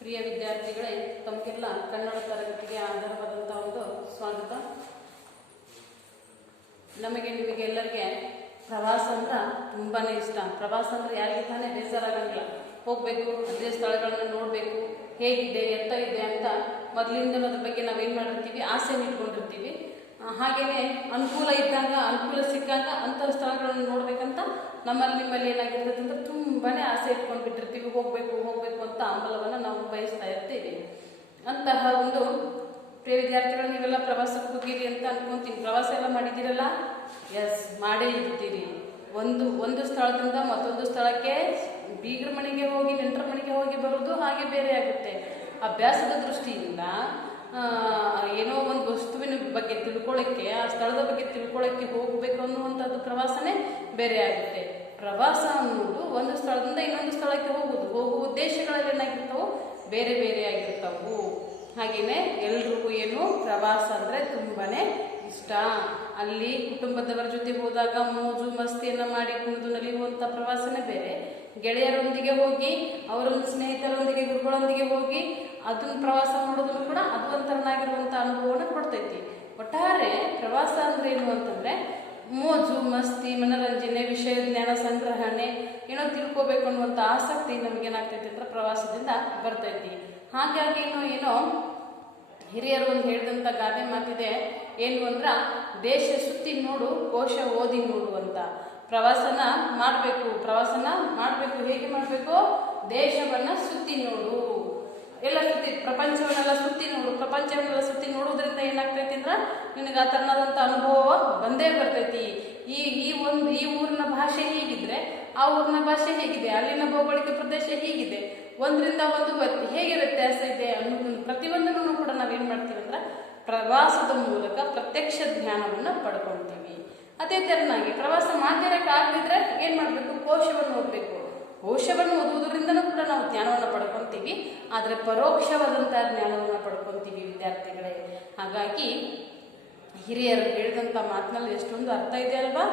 ಪ್ರಿಯ ವಿದ್ಯಾರ್ಥಿಗಳೇ, ತಮಗೆಲ್ಲ ಕನ್ನಡ ತರಗತಿಗೆ ಆಧಾರವಾದಂತಹ ಒಂದು ಸ್ವಾಗತ. ನಿಮಗೆ ಎಲ್ಲರಿಗೆ ಪ್ರವಾಸ ಅಂದ್ರೆ ತುಂಬಾನೇ ಇಷ್ಟ. ಪ್ರವಾಸ ಅಂದ್ರೆ ಯಾರಿಗೆ ತಾನೇ ಬೇಸರಾಗಂಗಿಲ್ಲ. ಹೋಗ್ಬೇಕು, ಅದೇ ಸ್ಥಳಗಳನ್ನ ನೋಡ್ಬೇಕು, ಹೇಗಿದೆ ಎಂತ ಇದೆ ಅಂತ ಮೊದಲಿಂದ ಅದ್ರ ಬಗ್ಗೆ ನಾವೇನ್ ಮಾಡಿರ್ತೀವಿ, ಆಸೆ ಇಟ್ಕೊಂಡಿರ್ತೀವಿ. ಹಾಗೇನೆ ಅನುಕೂಲ ಇದ್ದಾಗ, ಅನುಕೂಲ ಸಿಕ್ಕಾಗ ಅಂಥ ಸ್ಥಳಗಳನ್ನು ನೋಡ್ಬೇಕಂತ ನಿಮ್ಮಲ್ಲಿ ಏನಾಗಿರ್ತದೆ ಅಂದ್ರೆ ತುಂಬಾನೇ ಆಸೆ ಇಟ್ಕೊಂಡು ಬಿಟ್ಟಿರ್ತೀವಿ. ಹೋಗ್ಬೇಕು ಅಂತ ಹಂಬಲವನ್ನ ನಾವು ಬಯಸ್ತಾ ಇರ್ತೀವಿ. ಅಂತಹ ಒಂದು ಪ್ರಿಯ ವಿದ್ಯಾರ್ಥಿಗಳು, ನೀವೆಲ್ಲ ಪ್ರವಾಸಕ್ಕೆ ಹೋಗಿರಿ ಅಂತ ಅನ್ಕೊಂತೀನಿ. ಪ್ರವಾಸ ಎಲ್ಲ ಮಾಡಿದ್ದೀರಲ್ಲ? ಎಸ್, ಮಾಡೇ ಇರ್ತೀರಿ. ಒಂದು ಸ್ಥಳದಿಂದ ಮತ್ತೊಂದು ಸ್ಥಳಕ್ಕೆ ಬೀಗರ ಮನೆಗೆ ಹೋಗಿ, ನೆಂಟರ ಮನೆಗೆ ಹೋಗಿ ಬರುವುದು ಹಾಗೆ ಬೇರೆ ಆಗುತ್ತೆ. ಅಭ್ಯಾಸದ ದೃಷ್ಟಿಯಿಂದ ಏನೋ ಒಂದು ವಸ್ತುವಿನ ಬಗ್ಗೆ ತಿಳ್ಕೊಳ್ಳೋಕ್ಕೆ, ಆ ಸ್ಥಳದ ಬಗ್ಗೆ ತಿಳ್ಕೊಳ್ಳೋಕ್ಕೆ ಹೋಗಬೇಕು ಅನ್ನುವಂಥದ್ದು ಪ್ರವಾಸನೇ ಬೇರೆ ಆಗುತ್ತೆ. ಪ್ರವಾಸ ಅನ್ನೋದು ಒಂದು ಸ್ಥಳದಿಂದ ಇನ್ನೊಂದು ಸ್ಥಳಕ್ಕೆ ಹೋಗುವ ಉದ್ದೇಶಗಳಲ್ಲಿ ಏನಾಗಿರ್ತಾವು, ಬೇರೆ ಬೇರೆ ಆಗಿರ್ತಾವು. ಹಾಗೇನೆ ಎಲ್ರಿಗೂ ಏನು ಪ್ರವಾಸ ಅಂದ್ರೆ ತುಂಬಾನೇ ಇಷ್ಟ. ಅಲ್ಲಿ ಕುಟುಂಬದವರ ಜೊತೆ ಹೋದಾಗ ಮೋಜು ಮಸ್ತಿಯನ್ನ ಮಾಡಿ ಕುಣಿದು ನಲಿಯುವಂತ ಪ್ರವಾಸನೇ ಬೇರೆ. ಗೆಳೆಯರೊಂದಿಗೆ ಹೋಗಿ, ಅವರೊಂದು ಸ್ನೇಹಿತರೊಂದಿಗೆ, ಗುರುಗಳೊಂದಿಗೆ ಹೋಗಿ ಅದನ್ನ ಪ್ರವಾಸ ಮಾಡೋದನ್ನು ಕೂಡ ಅದು ಒಂಥರನಾಗಿರುವಂತ ಅನುಭವನ ಕೊಡ್ತೈತಿ. ಒಟ್ಟಾರೆ ಪ್ರವಾಸ ಅಂದ್ರೆ ಏನು ಅಂತಂದ್ರೆ ಮೋಜು ಮಸ್ತಿ, ಮನರಂಜನೆ, ವಿಷಯ ಜ್ಞಾನ ಸಂಗ್ರಹಣೆ, ಏನೋ ತಿಳ್ಕೋಬೇಕು ಅನ್ನುವಂಥ ಆಸಕ್ತಿ ನಮಗೇನಾಗ್ತೈತಿ ಅಂದ್ರೆ ಪ್ರವಾಸದಿಂದ ಬರ್ತೈತಿ. ಹಾಗಾಗಿ ಏನೋ ಹಿರಿಯರು ಒಂದು ಹೇಳಿದಂಥ ಗಾದೆ ಮಾತಿದೆ, ಏನು ಅಂದ್ರ ದೇಶ ಸುತ್ತಿ ನೋಡು, ಕೋಶ ಓದಿ ನೋಡು ಅಂತ. ಪ್ರವಾಸನ ಮಾಡಬೇಕು. ಹೇಗೆ ಮಾಡಬೇಕು? ದೇಶವನ್ನ ಸುತ್ತಿ ನೋಡು, ಎಲ್ಲ ಸುತ್ತಿ, ಪ್ರಪಂಚವನ್ನೆಲ್ಲ ಸುತ್ತಿ ನೋಡು. ಪ್ರಪಂಚವನ್ನೆಲ್ಲ ಸುತ್ತಿ ನೋಡುವುದರಿಂದ ಏನಾಗ್ತೈತಿ ಅಂದ್ರ ನಿನಗೆ ಆ ತನ್ನದಂತ ಅನುಭವ ಬಂದೇ ಬರ್ತೈತಿ. ಈ ಊರಿನ ಭಾಷೆ ಹೀಗಿದ್ರೆ ಆ ಊರಿನ ಭಾಷೆ ಹೇಗಿದೆ, ಅಲ್ಲಿನ ಭೌಗೋಳಿಕ ಪ್ರದೇಶ ಹೀಗಿದೆ, ಒಂದರಿಂದ ಒಂದು ಹೇಗೆ ವ್ಯತ್ಯಾಸ ಇದೆ ಅನ್ನೋದನ್ನ ಪ್ರತಿಯೊಂದನ್ನು ಕೂಡ ನಾವೇನ್ ಮಾಡ್ತೀವಿ ಅಂದ್ರೆ ಪ್ರವಾಸದ ಮೂಲಕ ಪ್ರತ್ಯಕ್ಷ ಜ್ಞಾನವನ್ನ ಪಡ್ಕೊಳ್ತೀವಿ. ಅದೇ ತೆರನಾಗಿ ಪ್ರವಾಸ ಮಾಡಲಿಕ್ಕಾಗದಿದ್ರೆ ಏನ್ ಮಾಡ್ಬೇಕು? ಕೋಶವನ್ನು ಓದಬೇಕು. ಕೋಶವನ್ನು ಓದುವುದರಿಂದನೂ ಕೂಡ ನಾವು ಜ್ಞಾನವನ್ನು ಪಡ್ಕೊಂತೀವಿ, ಆದ್ರೆ ಪರೋಕ್ಷವಾದಂತಹ ಜ್ಞಾನವನ್ನು ಪಡ್ಕೊಂತೀವಿ ವಿದ್ಯಾರ್ಥಿಗಳೇ. ಹಾಗಾಗಿ ಹಿರಿಯರು ಹೇಳಿದಂತ ಮಾತಿನಲ್ಲಿ ಎಷ್ಟೊಂದು ಅರ್ಥ ಇದೆ ಅಲ್ವಾ?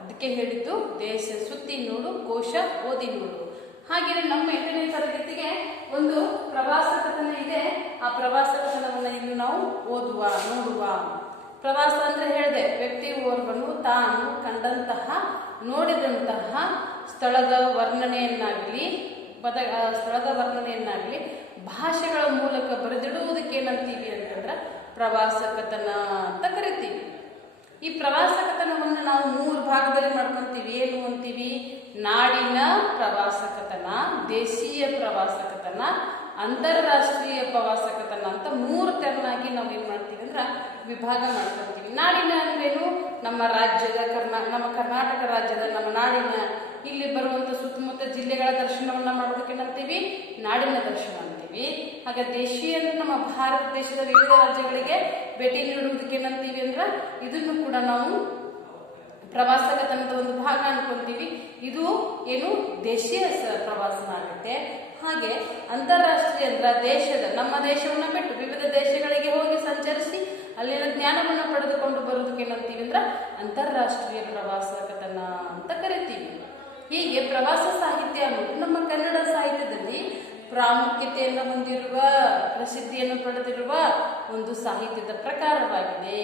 ಅದಕ್ಕೆ ಹೇಳಿದ್ದು ದೇಶ ಸುತ್ತಿ ನೋಡು, ಕೋಶ ಓದಿ ನೋಡು. ಹಾಗೆಯೇ ನಮ್ಮ 8ನೇ ತರಗತಿಗೆ ಒಂದು ಪ್ರವಾಸ ಕಥನ ಇದೆ. ಆ ಪ್ರವಾಸ ಕಥನವನ್ನು ಇಲ್ಲಿ ನಾವು ನೋಡುವ. ಪ್ರವಾಸ ಅಂದ್ರೆ ಹೇಳಿದೆ, ವ್ಯಕ್ತಿ ಓರ್ವನು ತಾನು ಕಂಡಂತಹ, ನೋಡಿದಂತಹ ಸ್ಥಳದ ವರ್ಣನೆಯನ್ನಾಗಲಿ ಭಾಷೆಗಳ ಮೂಲಕ ಬರೆದಿಡುವುದಕ್ಕೆ ಏನಂತೀವಿ ಅಂತಂದ್ರೆ ಪ್ರವಾಸ ಕಥನ ಅಂತ ಕರಿತೀವಿ. ಈ ಪ್ರವಾಸ ಕಥನವನ್ನು ನಾವು 3 ಭಾಗದಲ್ಲಿ ಮಾಡ್ಕೊಂತೀವಿ. ಏನು ಅಂತೀವಿ? ನಾಡಿನ ಪ್ರವಾಸ ಕಥನ, ದೇಶೀಯ ಪ್ರವಾಸ ಕಥನ, ಅಂತಾರಾಷ್ಟ್ರೀಯ ಪ್ರವಾಸ ಕಥನ ಅಂತ 3 ತೆರನಾಗಿ ನಾವು ಏನ್ ಮಾಡ್ತೀವಿ ಅಂದ್ರೆ ವಿಭಾಗ ಮಾಡ್ಕೊಂತೀವಿ. ನಾಡಿನ ಅಂದ್ರೇನು? ನಮ್ಮ ಕರ್ನಾಟಕ ರಾಜ್ಯದ, ನಮ್ಮ ನಾಡಿನ ಇಲ್ಲಿ ಬರುವಂತ ಸುತ್ತಮುತ್ತ ಜಿಲ್ಲೆಗಳ ದರ್ಶನವನ್ನ ಮಾಡೋದಕ್ಕೆ ಏನಂತೀವಿ? ನಾಡಿನ ದರ್ಶನ ಅಂತೀವಿ. ಹಾಗೆ ದೇಶೀಯ ಅಂದ್ರೆ ನಮ್ಮ ಭಾರತ ದೇಶದ ವಿವಿಧ ರಾಜ್ಯಗಳಿಗೆ ಭೇಟಿ ನೀಡುವುದಕ್ಕೆ ಏನಂತೀವಿ ಅಂದ್ರೆ ಇದನ್ನು ಕೂಡ ನಾವು ಪ್ರವಾಸ ಕಥನದ ಒಂದು ಭಾಗ ಅನ್ಕೊಂತೀವಿ. ಇದು ಏನು? ದೇಶೀಯ ಪ್ರವಾಸನ ಆಗುತ್ತೆ. ಹಾಗೆ ಅಂತಾರಾಷ್ಟ್ರೀಯ ಅಂದ್ರೆ ನಮ್ಮ ದೇಶವನ್ನ ಬಿಟ್ಟು ವಿವಿಧ ದೇಶಗಳಿಗೆ ಹೋಗಿ ಸಂಚರಿಸಿ ಅಲ್ಲಿನ ಜ್ಞಾನವನ್ನ ಪಡೆದುಕೊಂಡು ಬರುವುದಕ್ಕೆ ಏನಂತೀವಿ ಅಂದ್ರೆ ಅಂತಾರಾಷ್ಟ್ರೀಯ ಪ್ರವಾಸ ಕಥನ ಅಂತ ಕರಿತೀವಿ. ಹೀಗೆ ಪ್ರವಾಸ ಸಾಹಿತ್ಯ ಅನ್ನೋದು ನಮ್ಮ ಕನ್ನಡ ಸಾಹಿತ್ಯದಲ್ಲಿ ಪ್ರಾಮುಖ್ಯತೆಯನ್ನು ಹೊಂದಿರುವ, ಪ್ರಸಿದ್ಧಿಯನ್ನು ಪಡೆದಿರುವ ಒಂದು ಸಾಹಿತ್ಯದ ಪ್ರಕಾರವಾಗಿದೆ.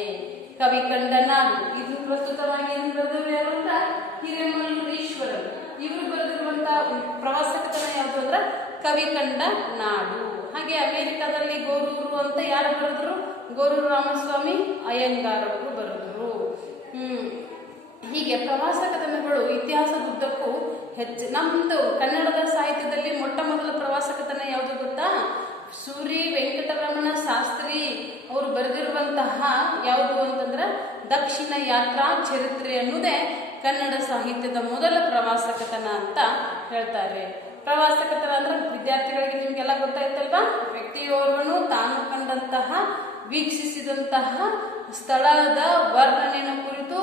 ಕವಿ ಕಂಡ ನಾಡು, ಇದು ಪ್ರಸ್ತುತವಾಗಿ ಬರೆದವರು ಯಾರು ಅಂತ ಹಿರೇಮಲ್ಲೂರು ಈಶ್ವರರು. ಇವರು ಬರೆದಿರುವಂತಹ ಪ್ರವಾಸ ಕಥನ ಯಾವುದು ಅಂದ್ರೆ ಕವಿ ಕಂಡ ನಾಡು. ಹಾಗೆ ಅಮೆರಿಕದಲ್ಲಿ ಗೋರೂರು ಅಂತ ಯಾರು ಬರೆದ್ರು? ಗೋರೂರು ರಾಮಸ್ವಾಮಿ ಅಯ್ಯಂಗಾರ್ ಅವರು ಬರೆದ್ರು. ಹೀಗೆ ಪ್ರವಾಸ ಕಥನಗಳು ಇತಿಹಾಸದುದ್ದಕ್ಕೂ ನಮ್ದು ಕನ್ನಡದ ಸಾಹಿತ್ಯದಲ್ಲಿ ಮೊಟ್ಟ ಮೊದಲ ಪ್ರವಾಸ ಕಥನ ಯಾವುದು ಗೊತ್ತಾ? ಸೂರಿ ವೆಂಕಟರಮಣ ಶಾಸ್ತ್ರಿ ಅವರು ಬರೆದಿರುವಂತಹ ಯಾವುದು ಅಂತಂದ್ರೆ ದಕ್ಷಿಣ ಯಾತ್ರಾ ಚರಿತ್ರೆ ಅನ್ನೋದೇ ಕನ್ನಡ ಸಾಹಿತ್ಯದ ಮೊದಲ ಪ್ರವಾಸ ಕಥನ ಅಂತ ಹೇಳ್ತಾರೆ. ಪ್ರವಾಸ ಕಥನ ಅಂದ್ರೆ ವಿದ್ಯಾರ್ಥಿಗಳಿಗೆ ನಿಮ್ಗೆಲ್ಲ ಗೊತ್ತಾಯ್ತಲ್ವಾ? ವ್ಯಕ್ತಿಯೋರ್ವನು ತಾನು ಕಂಡಂತಹ, ವೀಕ್ಷಿಸಿದಂತಹ ಸ್ಥಳದ ವರ್ಣನೆಯ ಕುರಿತು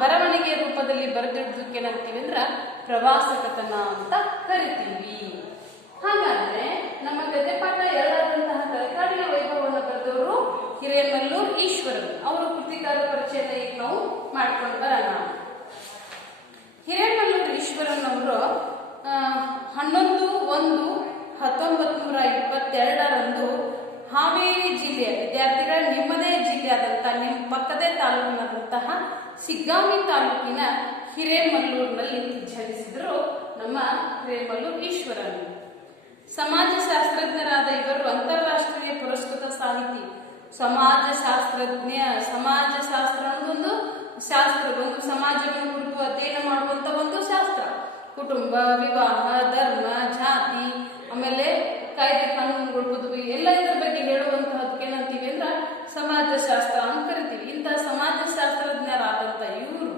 ಬರವಣಿಗೆ ರೂಪದಲ್ಲಿ ಬರೆದಿಡುವುದಕ್ಕೆ ಏನಂತೀವಿ ಅಂದ್ರೆ ಪ್ರವಾಸ ಕಥನ ಅಂತ ಕರಿತೀವಿ. ಹಾಗಾದ್ರೆ ನಮ್ಮ ಗದ್ಯ ಪಾಠ 2 ತಲಕಾಡಿನ ವೈಭವವನ್ನು ಬರೆದವರು ಹಿರೇಮಲ್ಲೂರು ಈಶ್ವರರು. ಅವರು ಕೃತಿಕಾರ ಪರಿಚಯದ ಈಗ ನಾವು ಮಾಡ್ಕೊಂಡು ಬರೋಣ. ಹಿರೇಮಲ್ಲೂರು ಈಶ್ವರನ್ ಅವರು 11/1/1920 2ರಂದು ಹಾವೇರಿ ಜಿಲ್ಲೆಯ ವಿದ್ಯಾರ್ಥಿಗಳ ನಿಮ್ಮದೇ ಜಿಲ್ಲೆಯಾದಂತಹ ನಿಮ್ಮ ಪಕ್ಕದೇ ತಾಲೂಕಿನಾದಂತಹ ಸಿಗ್ಗಾಂವಿ ತಾಲೂಕಿನ ಹಿರೇಮಲ್ಲೂರಿನಲ್ಲಿ ಜನಿಸಿದರು ನಮ್ಮ ಹಿರೇಮಲ್ಲೂರು ಈಶ್ವರನ್. ಸಮಾಜಶಾಸ್ತ್ರಜ್ಞರಾದ ಇವರು ಅಂತಾರಾಷ್ಟ್ರೀಯ ಪುರಸ್ಕೃತ ಸಾಹಿತಿ. ಸಮಾಜಶಾಸ್ತ್ರಜ್ಞ, ಸಮಾಜಶಾಸ್ತ್ರ ಅನ್ನೋದೊಂದು ಶಾಸ್ತ್ರ, ಒಂದು ಸಮಾಜವನ್ನು ಕುರಿತು ಅಧ್ಯಯನ ಮಾಡುವಂತ ಒಂದು ಶಾಸ್ತ್ರ. ಕುಟುಂಬ, ವಿವಾಹ, ಧರ್ಮ, ಜಾತಿ, ಆಮೇಲೆ ಕಾಯ್ದೆ ಕಾನೂನುಗಳು, ಪದವಿ ಎಲ್ಲ ಇದರ ಬಗ್ಗೆ ಹೇಳುವಂತಹದಕ್ಕೆ ಏನಂತೀವಿ ಅಂದ್ರ ಸಮಾಜಶಾಸ್ತ್ರ ಅಂತ ಕರಿತೀವಿ. ಇಂತಹ ಸಮಾಜಶಾಸ್ತ್ರಜ್ಞರಾದಂತ ಇವರು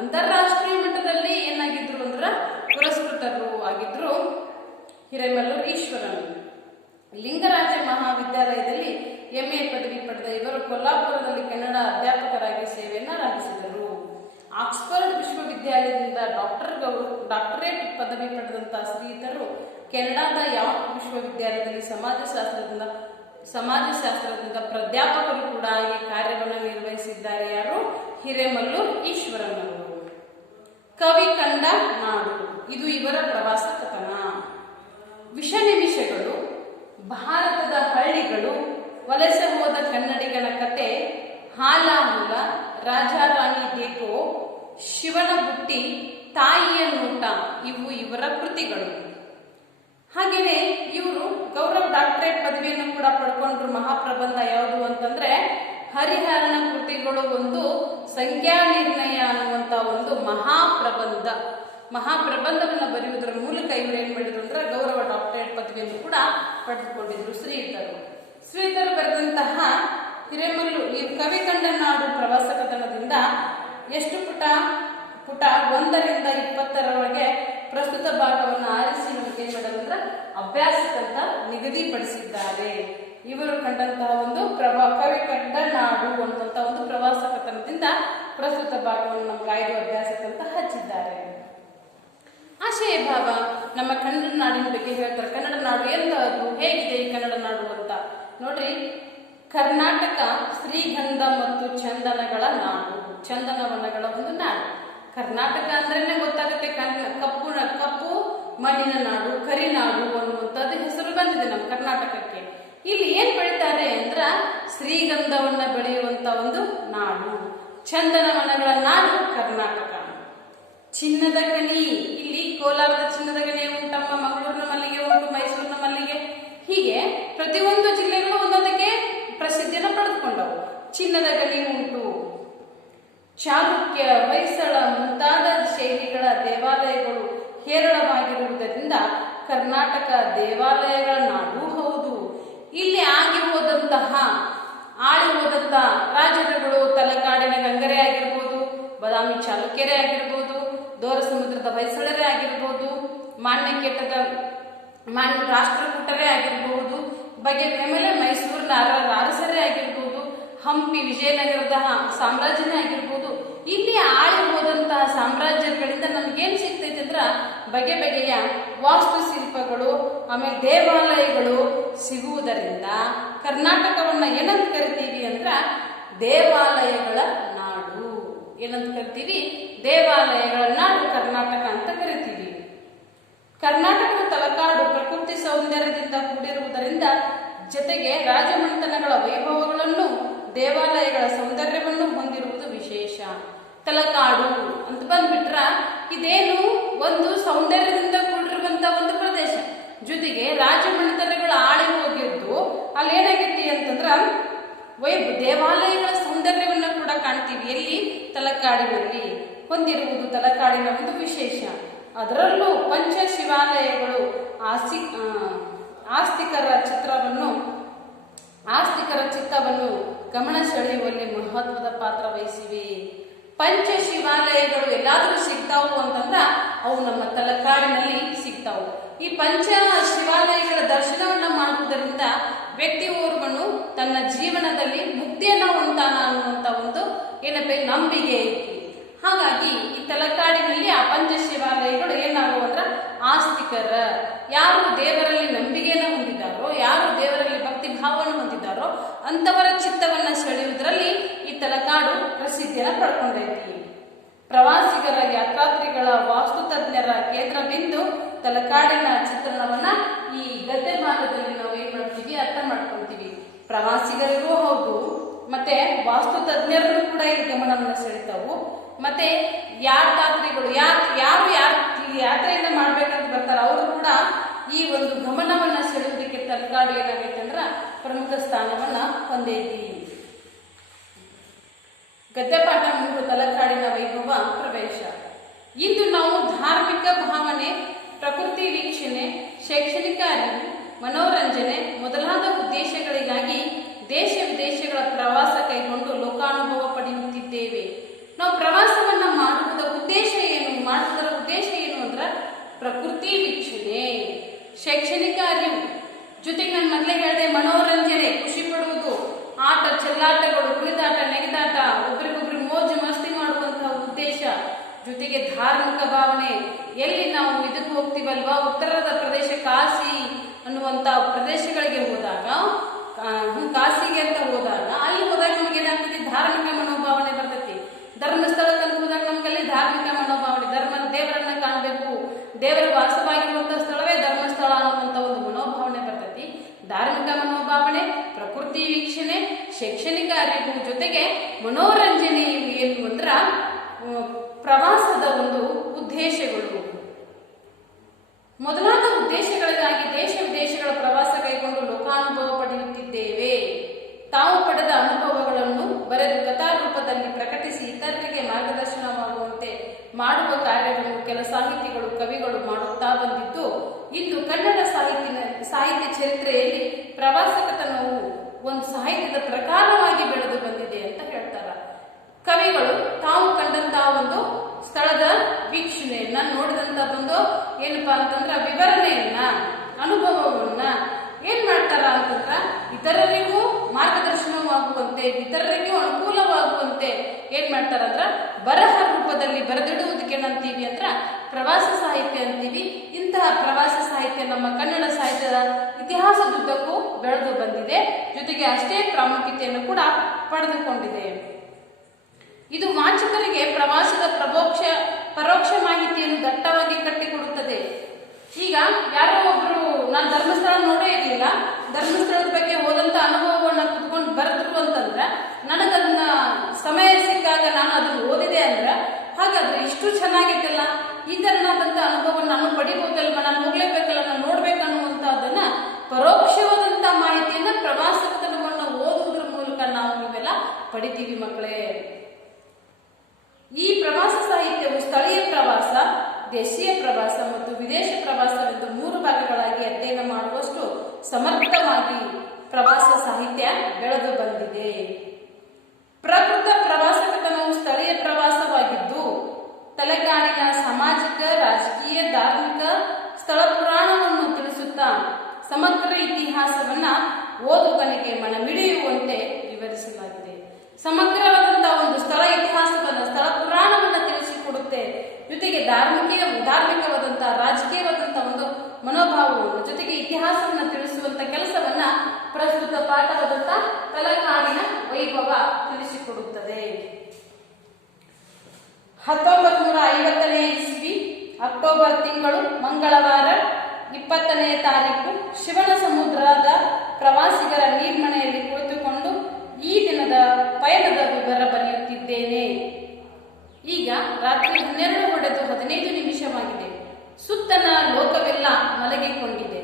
ಅಂತಾರಾಷ್ಟ್ರೀಯ ಮಟ್ಟದಲ್ಲಿ ಏನಾಗಿದ್ರು ಅಂದ್ರ ಪುರಸ್ಕೃತರು ಆಗಿದ್ರು ಹಿರೇಮಲ್ಲೂರು ಈಶ್ವರನ್. ಲಿಂಗರಾಜ ಮಹಾವಿದ್ಯಾಲಯದಲ್ಲಿ MA ಪದವಿ ಪಡೆದ ಇವರು ಕೊಲ್ಲಾಪುರದಲ್ಲಿ ಕನ್ನಡ ಅಧ್ಯಾಪಕರಾಗಿ ಸೇವೆಯನ್ನು ಆರಂಭಿಸಿದರು. ಆಕ್ಸ್ಫರ್ಡ್ ವಿಶ್ವವಿದ್ಯಾಲಯದಿಂದ ಡಾಕ್ಟರೇಟ್ ಪದವಿ ಪಡೆದಂತಹ ಶ್ರೀಧರು ಕೆನಡಾದ ಯಾರ್ಕ್ ವಿಶ್ವವಿದ್ಯಾಲಯದಲ್ಲಿ ಸಮಾಜಶಾಸ್ತ್ರದಿಂದ ಪ್ರಾಧ್ಯಾಪಕರು ಕೂಡ ಈ ಕಾರ್ಯವನ್ನು ನಿರ್ವಹಿಸಿದ್ದಾರೆ. ಯಾರು? ಹಿರೇಮಲ್ಲೂರು ಈಶ್ವರನ್ ಅವರು. ಕವಿ ಕಂಡ ನಾಡು, ಇದು ಇವರ ಪ್ರವಾಸ ಕಥನ. ವಿಷ ನಿಮಿಷಗಳು, ಭಾರತದ ಹಳ್ಳಿಗಳು, ವಲಸೆ ಹೋದ ಕನ್ನಡಿಗನ ಕತೆ, ಹಾಲಾಮೂಲ, ರಾಜಾರಾಣಿ ಡೇಕೋ, ಶಿವನ ಬುಟ್ಟಿ, ತಾಯಿಯ ನೋಟ ಇವು ಇವರ ಕೃತಿಗಳು. ಹಾಗೆಯೇ ಇವರು ಗೌರವ ಡಾಕ್ಟರೇಟ್ ಪದವಿಯನ್ನು ಕೂಡ ಪಡ್ಕೊಂಡ್ರು. ಮಹಾಪ್ರಬಂಧ ಯಾವುದು ಅಂತಂದ್ರೆ ಹರಿಹರನ ಕೃತಿಗಳು ಒಂದು ಸಂಖ್ಯಾ ನಿರ್ಣಯ ಅನ್ನುವಂತ ಒಂದು ಮಹಾಪ್ರಬಂಧವನ್ನು ಬರೆಯುವುದರ ಮೂಲಕ ಇವರು ಏನ್ ಮಾಡಿದ್ರು ಅಂದ್ರೆ ಗೌರವ ಡಾಕ್ಟರೇಟ್ ಪದವಿಯನ್ನು ಕೂಡ ಪಡೆದುಕೊಂಡಿದ್ರು ಶ್ರೀಧರ್ ಬರೆದಂತಹ ಹಿರೇಮಲ್ಲೂರು ಈ ಕವಿ ಕಂಡ ನಾಡು ಪ್ರವಾಸ ಕಥನದಿಂದ ಎಷ್ಟು ಪುಟ 1ರಿಂದ 20ರವರೆಗೆ ಪ್ರಸ್ತುತ ಭಾಗವನ್ನು ಆರಿಸಿ ನಮಗೆ ಏನ್ ಮಾಡೋದಂದ್ರೆ ಅಭ್ಯಾಸಕ್ಕಂತ ನಿಗದಿಪಡಿಸಿದ್ದಾರೆ. ಇವರು ಕಂಡಂತಹ ಒಂದು ಕವಿ ಕಂಡ ನಾಡು ಅನ್ನುವಂತ ಒಂದು ಪ್ರವಾಸ ಕಥನದಿಂದ ಪ್ರಸ್ತುತ ಭಾಗವನ್ನು ನಮ್ಗೆ ಆಯ್ದು ಅಭ್ಯಾಸಕ್ಕಂತ ಹಚ್ಚಿದ್ದಾರೆ. ಆಶಯ ಭಾವ ನಮ್ಮ ಕನ್ನಡ ನಾಡಿನ ಬಗ್ಗೆ ಹೇಳ್ತಾರೆ. ಕನ್ನಡ ನಾಡು ಎಂದದು, ಹೇಗಿದೆ ಈ ಕನ್ನಡ ನಾಡು ಅಂತ ನೋಡ್ರಿ. ಕರ್ನಾಟಕ ಶ್ರೀಗಂಧ ಮತ್ತು ಚಂದನಗಳ ನಾಡು, ಚಂದನವನಗಳ ಒಂದು ನಾಡು. ಕರ್ನಾಟಕ ಅಂದ್ರೇನೆ ಗೊತ್ತಾಗುತ್ತೆ ಕಪ್ಪು ಮಣ್ಣಿನ ನಾಡು, ಕರಿನಾಡು ಅನ್ನುವಂಥದ್ದು ಹೆಸರು ಬಂದಿದೆ ನಮ್ಮ ಕರ್ನಾಟಕಕ್ಕೆ. ಇಲ್ಲಿ ಏನ್ ಬೆಳೀತಾರೆ ಅಂದ್ರ ಶ್ರೀಗಂಧವನ್ನ ಬೆಳೆಯುವಂತ ಒಂದು ನಾಡು, ಚಂದನವನಗಳ ನಾಡು ಕರ್ನಾಟಕ. ಚಿನ್ನದ ಗಣಿ, ಇಲ್ಲಿ ಕೋಲಾರದ ಚಿನ್ನದ ಗಣಿ ಉಂಟಮ್ಮ, ಮಂಗಳೂರಿನ ಮಲ್ಲಿಗೆ ಉಂಟು, ಮೈಸೂರಿನ ಮಲ್ಲಿಗೆ, ಹೀಗೆ ಪ್ರತಿಯೊಂದು ಜಿಲ್ಲೆಗಳು ಒಂದೊಂದಕ್ಕೆ ಪ್ರಸಿದ್ಧಿಯನ್ನು ಪಡೆದುಕೊಂಡವು. ಚಿನ್ನದ ಗಣಿ ಉಂಟು. ಚಾಲುಕ್ಯ, ಹೊಯ್ಸಳ ಮುಂತಾದ ಶೈಲಿಗಳ ದೇವಾಲಯಗಳು ಹೇರಳವಾಗಿರುವುದರಿಂದ ಕರ್ನಾಟಕ ದೇವಾಲಯಗಳ ನಾಡು ಹೌದು. ಇಲ್ಲಿ ಆಳಿ ಹೋದಂತಹ ರಾಜರುಗಳು ತಲಕಾಡಿನ ಗಂಗರೆ ಆಗಿರ್ಬೋದು, ಬದಾಮಿ ಚಾಲುಕ್ಯರೇ ಆಗಿರ್ಬೋದು, ದೋರ ಸಮುದ್ರದ ಹೊಯ್ಸಳರೇ ಆಗಿರ್ಬೋದು, ಮಾನ್ಯಕೇಟದ ರಾಷ್ಟ್ರಕೂಟರೇ ಆಗಿರ್ಬಹುದು, ಆಮೇಲೆ ಮೈಸೂರಿನ ಅರಸರೇ ಆಗಿರ್ಬೋದು, ಹಂಪಿ ವಿಜಯನಗರದ ಸಾಮ್ರಾಜ್ಯನೇ ಆಗಿರ್ಬೋದು. ಇಲ್ಲಿ ಆಳಿ ಹೋದಂತಹ ಸಾಮ್ರಾಜ್ಯಗಳಿಂದ ನಮ್ಗೇನ್ ಸಿಗ್ತೈತೆ ಅಂದ್ರ ಬಗೆಯ ವಾಸ್ತುಶಿಲ್ಪಗಳು, ಆಮೇಲೆ ದೇವಾಲಯಗಳು ಸಿಗುವುದರಿಂದ ಕರ್ನಾಟಕವನ್ನ ಏನಂತ ಕರಿತೀವಿ ಅಂದ್ರ ದೇವಾಲಯಗಳ ನಾಡು. ಏನಂತ ಕರಿತೀವಿ? ದೇವಾಲಯಗಳ ನಾಡು ಕರ್ನಾಟಕ ಅಂತ ಕರಿತೀವಿ. ಕರ್ನಾಟಕದ ತಲಕಾಡು ಪ್ರಕೃತಿ ಸೌಂದರ್ಯದಿಂದ ಕೂಡಿರುವುದರಿಂದ ಜೊತೆಗೆ ರಾಜಮನೆತನಗಳ ವೈಭವಗಳನ್ನು, ದೇವಾಲಯಗಳ ಸೌಂದರ್ಯವನ್ನು ಹೊಂದಿರುವುದು ವಿಶೇಷ. ತಲಕಾಡು ಅಂತ ಬಂದ್ಬಿಟ್ರ ಇದೇನು ಒಂದು ಸೌಂದರ್ಯದಿಂದ ಕೂಡಿರುವಂತ ಒಂದು ಪ್ರದೇಶ. ಜೊತೆಗೆ ರಾಜಮನೆತನಗಳು ಆಳಿ ಹೋಗಿದ್ದು ಅಲ್ಲಿ ಏನಾಗೈತಿ ಅಂತಂದ್ರ ದೇವಾಲಯಗಳ ಸೌಂದರ್ಯವನ್ನ ಕೂಡ ಕಾಣ್ತೀವಿ. ಎಲ್ಲಿ? ತಲಕಾಡಿನಲ್ಲಿ ಹೊಂದಿರುವುದು ತಲಕಾಡಿನ ಒಂದು ವಿಶೇಷ. ಅದರಲ್ಲೂ ಪಂಚ ಶಿವಾಲಯಗಳು ಆಸ್ತಿಕರ ಚಿತ್ತವನ್ನು ಗಮನ ಸೆಳೆಯುವಲ್ಲಿ ಮಹತ್ವದ ಪಾತ್ರ ವಹಿಸಿವೆ. ಪಂಚ ಶಿವಾಲಯಗಳು ಎಲ್ಲಾದ್ರೂ ಸಿಗ್ತಾವು ಅಂತಂದ್ರ ಅವು ನಮ್ಮ ತಲಕಾಡಿನಲ್ಲಿ ಸಿಗ್ತಾವು. ಈ ಪಂಚ ಶಿವಾಲಯಗಳ ದರ್ಶನವನ್ನ ಮಾಡುವುದರಿಂದ ವ್ಯಕ್ತಿ ಓರ್ವನು ತನ್ನ ಜೀವನದಲ್ಲಿ ಮುಕ್ತಿಯನ್ನ ಹೊಂದಾನ ಅನ್ನುವಂತ ಒಂದು ನಂಬಿಕೆ ಐತಿ. ಹಾಗಾಗಿ ಈ ತಲಕಾಡಿನಲ್ಲಿ ಆ ಪಂಚ ಶಿವಾಲಯಗಳು ಏನಾಗುವಂದ್ರ ಆಸ್ತಿಕರ, ಯಾರು ದೇವರಲ್ಲಿ ನಂಬಿಕೆಯನ್ನು ಹೊಂದಿದ್ದಾರೋ, ಯಾರು ದೇವರಲ್ಲಿ ಭಕ್ತಿ ಭಾವವನ್ನು ಹೊಂದಿದ್ದಾರೋ ಅಂತವರ ಚಿತ್ತವನ್ನ ಸೆಳೆಯುವುದರಲ್ಲಿ ಈ ತಲಕಾಡು ಪ್ರಸಿದ್ಧಿಯನ್ನು ಪಡ್ಕೊಂಡೈತಿ. ಪ್ರವಾಸಿಗರ, ಯಾತ್ರಾರ್ಥಿಗಳ, ವಾಸ್ತುತಜ್ಞರ ಕೇಂದ್ರ ಬಿಂದು ತಲಕಾಡಿನ ಚಿತ್ರಣವನ್ನ ಈ ಗದ್ದೆ ಭಾಗದಲ್ಲಿ ನಾವು ಪ್ರವಾಸಿಗರಿಗೂ ಹೌದು, ಮತ್ತೆ ವಾಸ್ತು ತಜ್ಞರಿಗೂ ಕೂಡ ಈ ಗಮನವನ್ನು ಸೆಳೀತಾವು. ಮತ್ತೆ ಯಾತ್ರಾರ್ಥಿಗಳು ಯಾರು ಯಾತ್ರೆಯನ್ನ ಮಾಡ್ಬೇಕಂತ ಬರ್ತಾರ ಅವರು ಕೂಡ ಈ ಒಂದು ಗಮನವನ್ನ ಸೆಳೆಯುವುದಕ್ಕೆ ತಲಕಾಡು ಏನಾಗೈತೆ ಅಂದ್ರ ಪ್ರಮುಖ ಸ್ಥಾನವನ್ನ ಹೊಂದೈತಿ. ಗದ್ಯಪಾಠ 3 ತಲಕಾಡಿನ ವೈಭವ ಪ್ರವೇಶ. ಇಂದು ನಾವು ಧಾರ್ಮಿಕ ಭಾವನೆ, ಪ್ರಕೃತಿ ವೀಕ್ಷಣೆ, ಶೈಕ್ಷಣಿಕ ಅರಿವು, ಮನೋರಂಜನೆ ಮೊದಲಾದ ಉದ್ದೇಶಗಳಿಗಾಗಿ ದೇಶ ವಿದೇಶಗಳ ಪ್ರವಾಸ ಕೈಗೊಂಡು ಲೋಕಾನುಭವ ಪಡೆಯುತ್ತಿದ್ದೇವೆ. ನಾವು ಪ್ರವಾಸವನ್ನ ಮಾಡುವುದರ ಉದ್ದೇಶ ಏನು ಅಂದ್ರ ಪ್ರಕೃತಿ ವೀಕ್ಷಣೆ, ಶೈಕ್ಷಣಿಕ ಅರಿವು, ಜೊತೆಗೆ ನಾನು ಮೊದಲೇ ಹೇಳಿದೆ ಮನೋರಂಜನೆ, ಖುಷಿ ಪಡುವುದು, ಆಟ ಚೆಲ್ಲಾಟಗಳು, ಕುಣಿದಾಟ, ನೆಗೆದಾಟ, ಒಬ್ರಿಗೊಬ್ರಿಗೆ ಮೋಜು ಮಸ್ತಿ ಮಾಡುವಂತಹ ಉದ್ದೇಶ, ಜೊತೆಗೆ ಧಾರ್ಮಿಕ ಭಾವನೆ. ಎಲ್ಲಿ ನಾವು ಇದಕ್ಕೆ ಹೋಗ್ತೀವಲ್ವಾ, ಉತ್ತರದ ಪ್ರದೇಶ ಕಾಶಿ ಅನ್ನುವಂತ ಪ್ರದೇಶಗಳಿಗೆ ಹೋದಾಗ, ಕಾಶಿಗೆ ಅಂತ ಹೋದಾಗ ಅಲ್ಲಿ ಹೋದಾಗ ನಮ್ಗೆ ಏನಾಗ್ತದೆ, ಧಾರ್ಮಿಕ ಮನೋಭಾವನೆ ಬರ್ತೈತಿ. ಧರ್ಮಸ್ಥಳಕ್ಕೆ ಅಂತ ಹೋದಾಗ ನಮ್ಗಲ್ಲಿ ಧಾರ್ಮಿಕ ಮನೋಭಾವನೆ, ದೇವರನ್ನ ಕಾಣಬೇಕು, ದೇವರ ವಾಸವಾಗಿರುವಂತಹ ಸ್ಥಳವೇ ಧರ್ಮಸ್ಥಳ ಅನ್ನುವಂತ ಒಂದು ಮನೋಭಾವನೆ ಬರ್ತೈತಿ. ಧಾರ್ಮಿಕ ಮನೋಭಾವನೆ, ಪ್ರಕೃತಿ ವೀಕ್ಷಣೆ, ಶೈಕ್ಷಣಿಕ ಅರಿವು, ಜೊತೆಗೆ ಮನೋರಂಜನೆ ಏನು ಅಂದ್ರ ಪ್ರವಾಸದ ಒಂದು ಉದ್ದೇಶಗಳು. ಮೊದಲಾದ ಉದ್ದೇಶಗಳಿಗಾಗಿ ದೇಶ ವಿದೇಶಗಳ ಪ್ರವಾಸ ಕೈಗೊಂಡು ಲೋಕಾನುಭವ ಪಡೆಯುತ್ತಿದ್ದೇವೆ. ತಾವು ಪಡೆದ ಅನುಭವಗಳನ್ನು ಬರೆದು ಕಥಾರೂಪದಲ್ಲಿ ಪ್ರಕಟಿಸಿ ಇತರರಿಗೆ ಮಾರ್ಗದರ್ಶನವಾಗುವಂತೆ ಮಾಡುವ ಕಾರ್ಯವನ್ನು ಕೆಲ ಸಾಹಿತಿಗಳು, ಕವಿಗಳು ಮಾಡುತ್ತಾ ಬಂದಿದ್ದು, ಇಂದು ಕನ್ನಡ ಸಾಹಿತ್ಯ ಚರಿತ್ರೆಯಲ್ಲಿ ಪ್ರವಾಸ ಕಥನವು ಒಂದು ಸಾಹಿತ್ಯದ ಪ್ರಕಾರವಾಗಿ ಬೆಳೆದು ಬಂದಿದೆ ಅಂತ ಹೇಳ್ತಾರ. ಕವಿಗಳು ತಾವು ಕಂಡಂತಹ ಒಂದು ಸ್ಥಳದ ವೀಕ್ಷಣೆಯನ್ನ, ನೋಡಿದಂತದ್ದೊಂದು ಏನಪ್ಪಾ ಅಂತಂದ್ರ ವಿವರಣೆಯನ್ನ, ಅನುಭವವನ್ನ ಏನ್ ಮಾಡ್ತಾರ ಅಂತಂದ್ರ ಇತರರಿಗೂ ಮಾರ್ಗದರ್ಶನವಾಗುವಂತೆ, ಇತರರಿಗೂ ಅನುಕೂಲವಾಗುವಂತೆ ಏನ್ ಮಾಡ್ತಾರ ಅಂದ್ರ ಬರಹ ರೂಪದಲ್ಲಿ ಬರೆದಿಡುವುದಕ್ಕೆ ಏನಂತೀವಿ ಅಂದ್ರ ಪ್ರವಾಸ ಸಾಹಿತ್ಯ ಅಂತೀವಿ. ಇಂತಹ ಪ್ರವಾಸ ಸಾಹಿತ್ಯ ನಮ್ಮ ಕನ್ನಡ ಸಾಹಿತ್ಯದ ಇತಿಹಾಸದುದ್ದಕ್ಕೂ ಬೆಳೆದು ಬಂದಿದೆ, ಜೊತೆಗೆ ಅಷ್ಟೇ ಪ್ರಾಮುಖ್ಯತೆಯನ್ನು ಕೂಡ ಪಡೆದುಕೊಂಡಿದೆ. ಇದು ವಾಚಕರಿಗೆ ಪ್ರವಾಸದ ಪರೋಕ್ಷ ಮಾಹಿತಿಯನ್ನು ದಟ್ಟವಾಗಿ ಕಟ್ಟಿಕೊಡುತ್ತದೆ. ಈಗ ಯಾರೋ ಒಬ್ರು ನಾನು ಧರ್ಮಸ್ಥಳ ನೋಡೇ ಇರಲಿಲ್ಲ, ಧರ್ಮಸ್ಥಳದ ಬಗ್ಗೆ ಹೋದಂತ ಅನುಭವವನ್ನ ಕುತ್ಕೊಂಡು ಬರೆದ್ರು ಅಂತಂದ್ರ, ನನಗದನ್ನ ಸಮಯ ಸಿಕ್ಕಾಗ ನಾನು ಅದನ್ನ ಓದಿದೆ ಅಂದ್ರ, ಹಾಗಾದ್ರೆ ಇಷ್ಟು ಚೆನ್ನಾಗಿತ್ತಲ್ಲ, ಈ ತರನಾದಂತ ಅನುಭವ ನಾನು ಪಡಿಬಹುದಲ್ವ, ನಾನು ಹೋಗ್ಲೇಬೇಕಲ್ಲ, ನಾನು ನೋಡ್ಬೇಕನ್ನುವಂತಹದನ್ನ ಪರೋಕ್ಷವಾದಂತ ಮಾಹಿತಿಯನ್ನ ಪ್ರವಾಸ ಕಥನವನ್ನ ಓದುವುದರ ಮೂಲಕ ನಾವು ನೀವೆಲ್ಲ ಪಡಿತೀವಿ ಮಕ್ಕಳೇ. ಈ ಪ್ರವಾಸ ಸಾಹಿತ್ಯವು ಸ್ಥಳೀಯ ಪ್ರವಾಸ, ದೇಶೀಯ ಪ್ರವಾಸ ಮತ್ತು ವಿದೇಶ ಪ್ರವಾಸವೆಂದು 3 ಭಾಗಗಳಾಗಿ ಅಧ್ಯಯನ ಮಾಡುವಷ್ಟು ಸಮರ್ಥವಾಗಿ ಪ್ರವಾಸ ಸಾಹಿತ್ಯ ಬೆಳೆದು ಬಂದಿದೆ. ಪ್ರಕೃತ ಪ್ರವಾಸ ಕಥನವು ಸ್ಥಳೀಯ ಪ್ರವಾಸವಾಗಿದ್ದು, ತಲೆಕಾಡಿನ ಸಾಮಾಜಿಕ, ರಾಜಕೀಯ, ಧಾರ್ಮಿಕ ಸ್ಥಳ ಪುರಾಣವನ್ನು ತಿಳಿಸುತ್ತಾ ಸಮಗ್ರ ಇತಿಹಾಸವನ್ನ ಓದುಗನಿಗೆ ಮನಮಿಡಿಯುವಂತೆ ವಿವರಿಸಲಾಗಿದೆ. ಸಮಗ್ರವಾದಂತಹ ಒಂದು ಸ್ಥಳ ಇತಿಹಾಸವನ್ನ, ಸ್ಥಳ ಪುರಾಣವನ್ನ ತಿಳಿಸಿಕೊಡುತ್ತೆ. ಜೊತೆಗೆ ಧಾರ್ಮಿಕವಾದಂತಹ, ರಾಜಕೀಯವಾದಂತಹ ಒಂದು ಮನೋಭಾವವನ್ನು, ಜೊತೆಗೆ ಇತಿಹಾಸವನ್ನ ತಿಳಿಸುವಂತ ಕೆಲಸವನ್ನ ಪ್ರಸ್ತುತ ಪಾಠವಾದಂತ ತಲಕಾಡಿನ ವೈಭವ ತಿಳಿಸಿಕೊಡುತ್ತದೆ. 1950ನೇ ಇಸ್ವಿ ಅಕ್ಟೋಬರ್ ತಿಂಗಳು ಮಂಗಳವಾರ 20ನೇ ತಾರೀಕು ಶಿವನ ಸಮುದ್ರದ ಪ್ರವಾಸಿಗರ ನೀರ್ಮನೆಯಲ್ಲಿ ಕುಳಿತುಕೊಂಡು ಈ ದಿನದ ಪಯಣದ ವಿವರ ಬರೆಯುತ್ತಿದ್ದೇನೆ. ಈಗ ರಾತ್ರಿ 12:15 ನಿಮಿಷವಾಗಿದೆ. ಸುತ್ತನ ಲೋಕವೆಲ್ಲ ಮಲಗಿಕೊಂಡಿದೆ.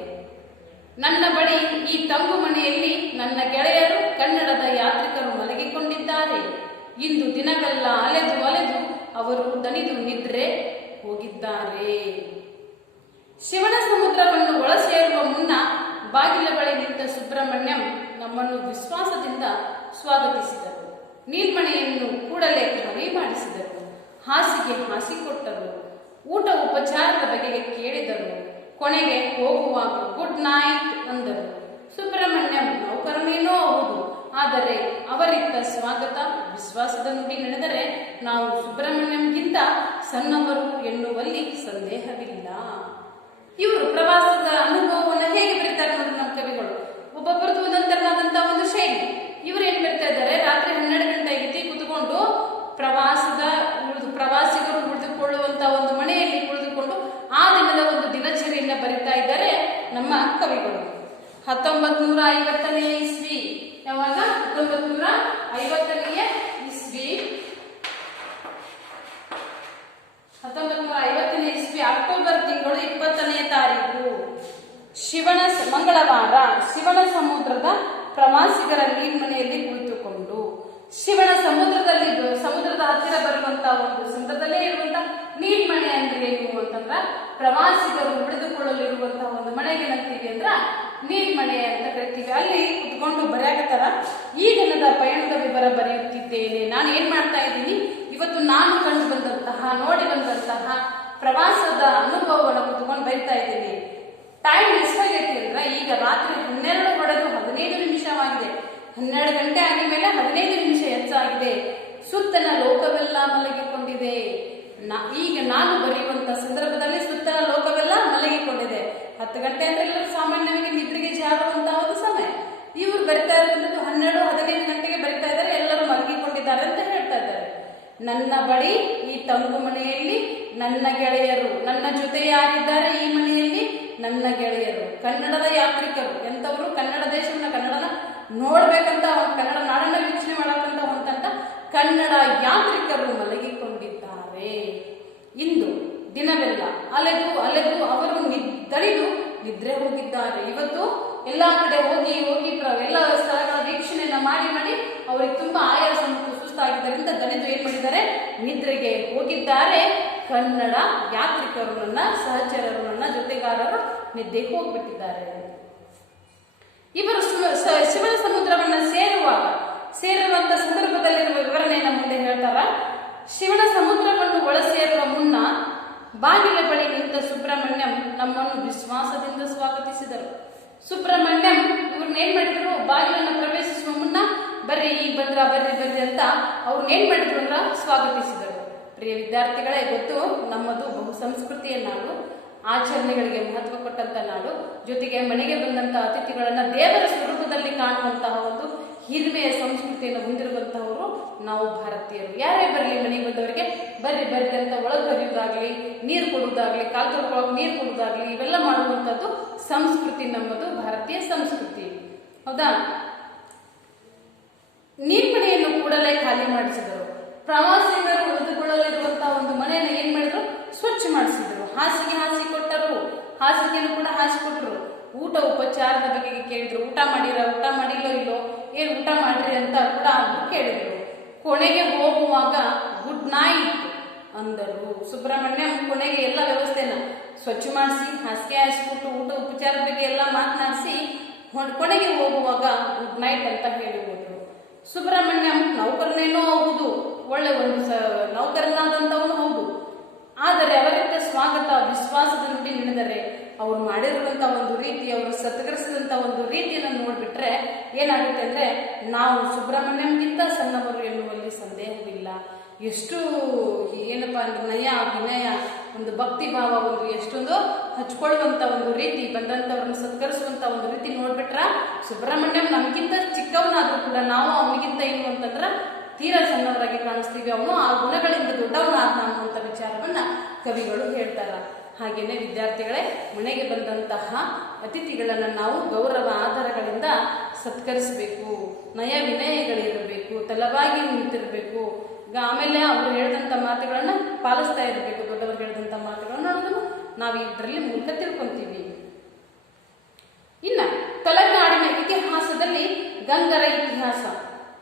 ನನ್ನ ಬಳಿ ಈ ತಂಗು ಮನೆಯಲ್ಲಿ ನನ್ನ ಗೆಳೆಯರು, ಕನ್ನಡದ ಯಾತ್ರಿಕರು ಮಲಗಿಕೊಂಡಿದ್ದಾರೆ. ಇಂದು ದಿನವೆಲ್ಲ ಅಲೆದು ಅವರು ದಣಿದು ನಿದ್ರೆ ಹೋಗಿದ್ದಾರೆ. ಶಿವನ ಸಮುದ್ರವನ್ನು ಒಳ ಸೇರುವ ಮುನ್ನ ಬಾಗಿಲ ಬಳಿ ನಿಂತ ಸುಬ್ರಹ್ಮಣ್ಯಂ ನಮ್ಮನ್ನು ವಿಶ್ವಾಸದಿಂದ ಸ್ವಾಗತಿಸಿದರು. ನೀರ್ಮಣೆಯನ್ನು ಕೂಡಲೇ ಖಾಲಿ ಮಾಡಿಸಿದರು. ಹಾಸಿಗೆ ಹಾಸಿಕೊಟ್ಟರು. ಊಟ ಉಪಚಾರದ ಬಗೆಗೆ ಕೇಳಿದರು. ಕೊನೆಗೆ ಹೋಗುವಾಗ ಗುಡ್ ನೈಟ್ ಅಂದರು. ಸುಬ್ರಹ್ಮಣ್ಯಂ ನೌಕರನೇನೋ ಹೌದು, ಆದರೆ ಅವರಿತ್ತ ಸ್ವಾಗತ, ವಿಶ್ವಾಸದ ನುಡಿ ನಡೆದರೆ ನಾವು ಸುಬ್ರಹ್ಮಣ್ಯಂಗಿಂತ ಸಣ್ಣವರು ಎನ್ನುವಲ್ಲಿ ಸಂದೇಹವಿಲ್ಲ. ಇವರು ಪ್ರವಾಸದ ಅನುಭವವನ್ನು ಹೇಗೆ ಬರೀತಾರೆ ನೋಡಿ ನಮ್ಮ ಕವಿಗಳು. ಒಬ್ಬೊಬ್ಬರದು ಒಂದೊಂದರನಾದಂತಹ ಒಂದು ಶೈಲಿ. ಇವರು ಏನ್ ಬರ್ತಾ ಇದ್ದಾರೆ, ರಾತ್ರಿ 12 ಗಂಟೆಗೆ ಕುತ್ಕೊಂಡು ಪ್ರವಾಸಿಗರು ಉಳಿದುಕೊಳ್ಳುವಂತ ಒಂದು ಮನೆಯಲ್ಲಿ ಕುಳಿತುಕೊಂಡು ಆ ದಿನದ ಒಂದು ದಿನಚರಿಯನ್ನ ಬರಿತಾ ಇದ್ದಾರೆ ನಮ್ಮ ಕವಿಗಳು. 1950ನೇ ಇಸ್ವಿ ಯಾವಾಗ 1950ನೇ ಇಸ್ವಿ 1950ನೇ ಇಸ್ವಿ ಅಕ್ಟೋಬರ್ ತಿಂಗಳು 20ನೇ ತಾರೀಕು ಮಂಗಳವಾರ ಶಿವನ ಸಮುದ್ರದ ಪ್ರವಾಸಿಗರ ನೀರ್ಮನೆಯಲ್ಲಿ ಕುಳಿತುಕೊಂಡು ಶಿವನ ಸಮುದ್ರದ ಹತ್ತಿರ ಬರುವಂತಹ ಒಂದು ಸಮುದ್ರದಲ್ಲೇ ಇರುವಂತಹ ನೀರ್ಮನೆ ಅಂದ್ರೆ ಏನು ಅಂತಂದ್ರ ಪ್ರವಾಸಿಗರು ಉಳಿದುಕೊಳ್ಳಲಿರುವಂತಹ ಒಂದು ಮನೆಗೆ ಏನಂತೀವಿ ಅಂದ್ರ ನೀರ್ಮನೆ ಅಂತ ಕರಿತೀವಿ. ಅಲ್ಲಿ ಕುತ್ಕೊಂಡು ಬರೆಯಾಕತ್ತಾರ. ಈ ದಿನದ ಪಯಣದ ವಿವರ ಬರೆಯುತ್ತಿದ್ದೇನೆ. ನಾನು ಏನ್ ಮಾಡ್ತಾ ಇದ್ದೀನಿ, ಇವತ್ತು ನಾನು ಕಂಡು ಬಂದಂತಹ ನೋಡಿ ಬಂದಂತಹ ಪ್ರವಾಸದ ಅನುಭವವನ್ನು ಕುತ್ಕೊಂಡು ಬರಿತಾ ಇದ್ದೀನಿ. ಟೈಮ್ ಎಷ್ಟಾಗೈತಿ ಅಂದ್ರೆ ಈಗ ರಾತ್ರಿ 12 ಹೊಡೆದು 15 ನಿಮಿಷವಾಗಿದೆ. 12 ಗಂಟೆ ಆಗಿದ ಮೇಲೆ 15 ನಿಮಿಷ ಹೆಚ್ಚಾಗಿದೆ. ಸುತ್ತಲ ಲೋಕವೆಲ್ಲ ಮಲಗಿಕೊಂಡಿದೆ. ಈಗ ನಾನು ಬರೆಯುವಂತ ಸಂದರ್ಭದಲ್ಲಿ ಸುತ್ತಲ ಲೋಕವೆಲ್ಲ ಮಲಗಿಕೊಂಡಿದೆ. 10 ಗಂಟೆ ಅಂದ್ರೆ ಎಲ್ಲರೂ ಸಾಮಾನ್ಯವಾಗಿ ನಿದ್ರೆಗೆ ಜಾರುವಂತಹ ಒಂದು ಸಮಯ. ಇವರು ಬರಿತಾ ಇರುವಂತದ್ದು 12-15 ಗಂಟೆಗೆ ಬರಿತಾ ಇದ್ದಾರೆ. ಎಲ್ಲರೂ ಮಲಗಿಕೊಂಡಿದ್ದಾರೆ ಅಂತ ಹೇಳ್ತಾ ಇದ್ದಾರೆ. ನನ್ನ ಬಳಿ ಈ ತಂಗು ಮನೆಯಲ್ಲಿ ನನ್ನ ಗೆಳೆಯರು, ನನ್ನ ಜೊತೆ ಯಾರಿದ್ದಾರೆ ಈ ಮನೆಯಲ್ಲಿ ನನ್ನ ಗೆಳೆಯರು, ಕನ್ನಡದ ಯಾತ್ರಿಕರು. ಎಂತವರು ಕನ್ನಡ ದೇಶವನ್ನ ಕನ್ನಡನ ನೋಡ್ಬೇಕಂತ, ಕನ್ನಡ ನಾಡನ್ನ ವೀಕ್ಷಣೆ ಮಾಡಕ್ಕಂತ ಹೊಂತಂತ ಕನ್ನಡ ಯಾತ್ರಿಕರು ಮಲಗಿಕೊಂಡಿದ್ದಾರೆ. ಇಂದು ದಿನವೆಲ್ಲ ಅಲೆದು ಅಲೆದು ಅವರು ದಣಿದು ನಿದ್ರೆ ಹೋಗಿದ್ದಾರೆ. ಇವತ್ತು ಎಲ್ಲಾ ಕಡೆ ಹೋಗಿ ಎಲ್ಲ ಸ್ಥಳಗಳ ವೀಕ್ಷಣೆಯನ್ನ ಮಾಡಿ ಅವರಿಗೆ ತುಂಬಾ ಆಯಾಸ ಮತ್ತು ಸುಸ್ತಾಗಿದ್ದರಿಂದ ದಣಿದು ಏನ್ ಮಾಡಿದ್ದಾರೆ, ನಿದ್ರೆಗೆ ಹೋಗಿದ್ದಾರೆ. ಕನ್ನಡ ಯಾತ್ರಿಕರು, ನನ್ನ ಸಹಚರರು, ನನ್ನ ಜೊತೆಗಾರರು ನಿದ್ದೆಗೆ ಹೋಗ್ಬಿಟ್ಟಿದ್ದಾರೆ. ಇವರು ಶಿವನ ಸಮುದ್ರವನ್ನ ಸೇರುವಂತ ಸಂದರ್ಭದಲ್ಲಿರುವ ವಿವರಣೆಯನ್ನ ಮುಂದೆ ಹೇಳ್ತಾರ. ಶಿವನ ಸಮುದ್ರವನ್ನು ಒಳ ಸೇರುವ ಮುನ್ನ ಬಾಗಿಲ ಬಳಿ ನಿಂತ ಸುಬ್ರಹ್ಮಣ್ಯಂ ನಮ್ಮನ್ನು ವಿಶ್ವಾಸದಿಂದ ಸ್ವಾಗತಿಸಿದರು. ಸುಬ್ರಹ್ಮಣ್ಯಂ ಇವ್ರನ್ನ ಏನ್ ಮಾಡಿದ್ರು, ಬಾಗಿಲನ್ನು ಪ್ರವೇಶಿಸುವ ಮುನ್ನ ಬರ್ರಿ ಈಗ ಬಂದ್ರ ಬರ್ರಿ ಅಂತ ಅವ್ರನ್ನ ಏನ್ ಮಾಡಿದ್ರು ಅಂದ್ರ ಸ್ವಾಗತಿಸಿದರು. ಪ್ರಿಯ ವಿದ್ಯಾರ್ಥಿಗಳೇ, ಗೊತ್ತು ನಮ್ಮದು ಬಹು ಸಂಸ್ಕೃತಿಯ ನಾಡು, ಆಚರಣೆಗಳಿಗೆ ಮಹತ್ವ ಕೊಟ್ಟಂತ ನಾಡು. ಜೊತೆಗೆ ಮನೆಗೆ ಬಂದಂತಹ ಅತಿಥಿಗಳನ್ನ ದೇವರ ಸ್ವರೂಪದಲ್ಲಿ ಕಾಣುವಂತಹ ಒಂದು ಹಿರಿಮೆಯ ಸಂಸ್ಕೃತಿಯನ್ನು ಹೊಂದಿರುವಂತಹವರು ನಾವು ಭಾರತೀಯರು. ಯಾರೇ ಬರಲಿ ಮನೆಗೆ ಬಂದವರಿಗೆ ಬರ್ರಿ ಅಂತ ಒಳಗೆ ಹರಿಯುವುದಾಗ್ಲಿ, ನೀರು ಕೊಡುವುದಾಗ್ಲಿ, ಕಾಲು ತೊಳ್ಕೊಳಕ್ ನೀರು ಕೊಡುವುದಾಗ್ಲಿ, ಇವೆಲ್ಲ ಮಾಡುವಂತದ್ದು ಸಂಸ್ಕೃತಿ, ನಮ್ಮದು ಭಾರತೀಯ ಸಂಸ್ಕೃತಿ. ಹೌದಾ? ನೀರ್ಮನೆಯನ್ನು ಕೂಡಲೇ ಖಾಲಿ ಮಾಡಿಸಿದರು. ಪ್ರವಾಸಿಗರು ಉಳಿದುಕೊಳ್ಳಲಿರುವಂತಹ ಒಂದು ಮನೆಯನ್ನು ಏನ್ ಮಾಡಿದ್ರು, ಸ್ವಚ್ಛ ಮಾಡಿಸಿದ್ರು. ಹಾಸಿಗೆ ಕೊಟ್ಟರು, ಹಾಸಿಗೆಯನ್ನು ಕೂಡ ಹಾಸಿಕೊಟ್ರು. ಊಟ ಉಪಚಾರದ ಬಗೆಗೆ ಕೇಳಿದ್ರು. ಊಟ ಮಾಡಿಲ್ಲೋ ಇಲ್ಲೋ, ಏನ್ ಊಟ ಮಾಡ್ರಿ ಅಂತ ಕೂಡ ಕೇಳಿದ್ರು. ಕೊನೆಗೆ ಹೋಗುವಾಗ ಗುಡ್ ನೈಟ್ ಅಂದರು. ಸುಬ್ರಹ್ಮಣ್ಯಂ ಕೊನೆಗೆ ಎಲ್ಲ ವ್ಯವಸ್ಥೆನ ಸ್ವಚ್ಛ ಮಾಡಿಸಿ, ಹಾಸಿಗೆ ಹಾಸಿಕೊಟ್ಟು, ಊಟ ಉಪಚಾರದ ಬಗ್ಗೆ ಎಲ್ಲ ಮಾತನಾಡಿಸಿ ಕೊನೆಗೆ ಹೋಗುವಾಗ ಗುಡ್ ನೈಟ್ ಅಂತ ಹೇಳಿ ಹೋದ್ರು. ಸುಬ್ರಹ್ಮಣ್ಯಂ ನೌಕರನೇನೋ ಹೌದು, ಒಳ್ಳೆ ಒಂದು ನೌಕರನಾದಂತವನು ಹೌದು. ಆದರೆ ಅವರಿಂದ ಸ್ವಾಗತ ವಿಶ್ವಾಸದ ನುಡಿ ನಡೆದರೆ ಅವ್ರು ಮಾಡಿರುವಂತ ಒಂದು ರೀತಿ, ಅವರು ಸತ್ಕರಿಸಿದಂತ ಒಂದು ರೀತಿಯನ್ನು ನೋಡ್ಬಿಟ್ರೆ ಏನಾಗುತ್ತೆ ಅಂದ್ರೆ, ನಾವು ಸುಬ್ರಹ್ಮಣ್ಯಂಗಿಂತ ಸಣ್ಣವರು ಎನ್ನುವಲ್ಲಿ ಸಂದೇಹವಿಲ್ಲ. ಎಷ್ಟು ಏನಪ್ಪಾ ಅಂದ್ರೆ ನಯ, ವಿನಯ, ಒಂದು ಭಕ್ತಿ ಭಾವ, ಒಂದು ಎಷ್ಟೊಂದು ಹಚ್ಕೊಳ್ಳುವಂತ ಒಂದು ರೀತಿ, ಬಂದಂತವ್ರನ್ನ ಸತ್ಕರಿಸುವಂತ ಒಂದು ರೀತಿ ನೋಡ್ಬಿಟ್ರ ಸುಬ್ರಹ್ಮಣ್ಯಂ ನಮ್ಗಿಂತ ಚಿಕ್ಕವನಾದ್ರೂ ಕೂಡ ನಾವು ಅವನಿಗಿಂತ ಏನು ಅಂತಂದ್ರ ತೀರಾ ಸಣ್ಣವರಾಗಿ ಕಾಣಿಸ್ತೀವಿ. ಅವನು ಆ ಗುಣಗಳಿಂದ ದೊಡ್ಡವನಾದ ಅನ್ನುವಂಥ ವಿಚಾರವನ್ನ ಕವಿಗಳು ಹೇಳ್ತಾರ. ಹಾಗೇನೆ ವಿದ್ಯಾರ್ಥಿಗಳೇ, ಮನೆಗೆ ಬಂದಂತಹ ಅತಿಥಿಗಳನ್ನ ನಾವು ಗೌರವ ಆಧಾರಗಳಿಂದ ಸತ್ಕರಿಸಬೇಕು. ನಯ ವಿನಯಗಳಿರಬೇಕು, ತಲವಾಗಿ ನಿಂತಿರಬೇಕು. ಆಮೇಲೆ ಅವರು ಹೇಳಿದಂತ ಮಾತುಗಳನ್ನ ಪಾಲಿಸ್ತಾ ಇರಬೇಕು. ದೊಡ್ಡವರು ಹೇಳಿದಂತ ಮಾತುಗಳನ್ನ ಅನ್ನೋದನ್ನು ನಾವು ಇದರಲ್ಲಿ ಮೂಲಕ ತಿಳ್ಕೊಂತೀವಿ. ಇನ್ನ ತಲಕಾಡಿನ ಇತಿಹಾಸದಲ್ಲಿ ಗಂಗರ ಇತಿಹಾಸ.